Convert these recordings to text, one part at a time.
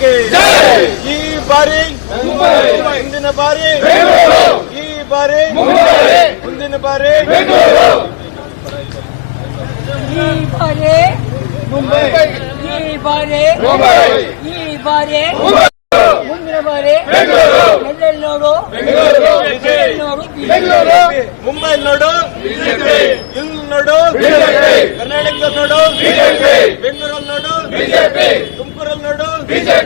நாட்டுக்கு முந்தின பாரு பாரு முந்தின பாரு Mumbai Karnataka node Bangalore node துப்புரல் node BJP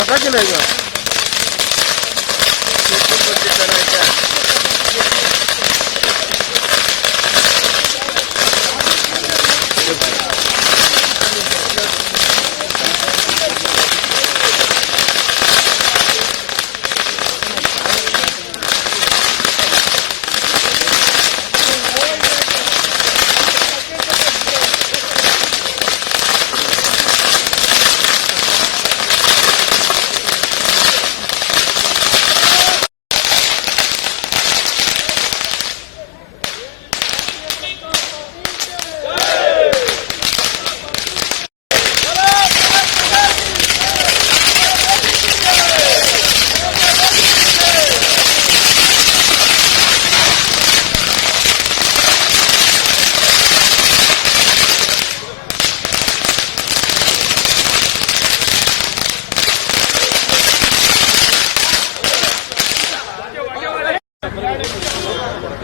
पता चलेगा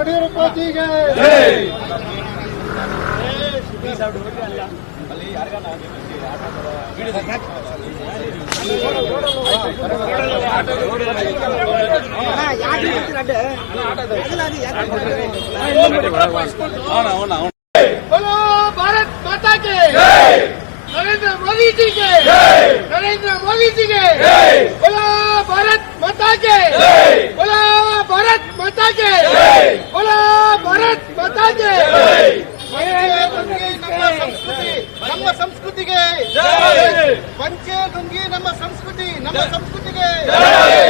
பாரத் மாதா நரேந்திர மோடி நரேந்திர மோடி பாரத் மாதா கே போலா ಜೈ ಪಂಚಗಂಗೆ ನಮ್ಮ ಸಂಸ್ಕೃತಿ ನಮ್ಮ ಸಂಸ್ಕೃತಿಗೆ ಜೈ